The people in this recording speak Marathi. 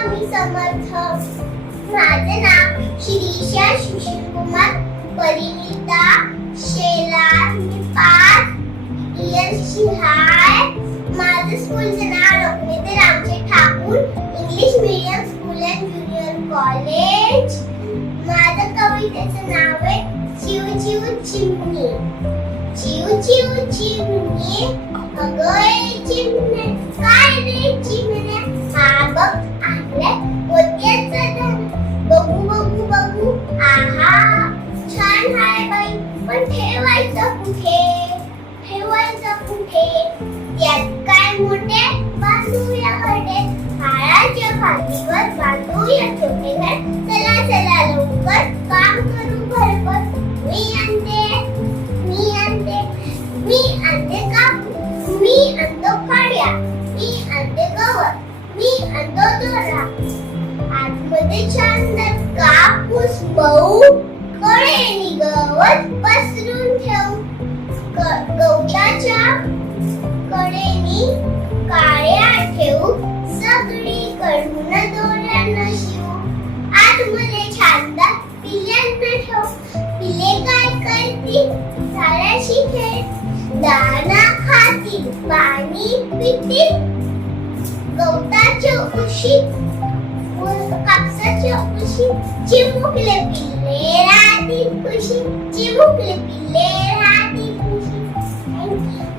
स्वामी समर्थ. माझे नाव शिरीषा सुशील कुमार परिणिता शेलार. मी 5 इयर्सची आहे. माझं स्कूलचं नाव लोकनेते रामचे Thakur English medium school and junior college. माझं कवितेचं नाव आहे चिव चिव चिमणी. चिव चिव चिमणी अगं चिमणे काय रे चिमणे हा बघ आपल्या मोत्याचं दार. बघू बघू बघू आहा छान आहे बाई पण ठेवायचं कुठे ठेवायचं कुठे. त्यात काय मोठे बांधूया खडे हाराच्या फांदीवर बांधूया छोटे घर. चला चला लवकर काम करू भरभर. मी आणते मी आणते मी आणते कापूस. मी आणतो काड्या. मी आणते गवत. मी आणतो दोरा. आतमध्ये छान कापूस मऊ कडेनी गवत पसरून ठेव. गवताच्या कडेनी काड्या ठेवू. सगळीकडून दोऱ्यानं शिवू. आतमध्ये छानदार पिल्यांना ठेव. पिले काय करतील झाडाशी खेळ. दाणा खातील पाणी पितील. गवताच्या उशी कापसाच्या उशी चिमुकले पिल्ले राहतील खुशी. चिमुकले पिल्ले राहतील खुशी. थँक्यू.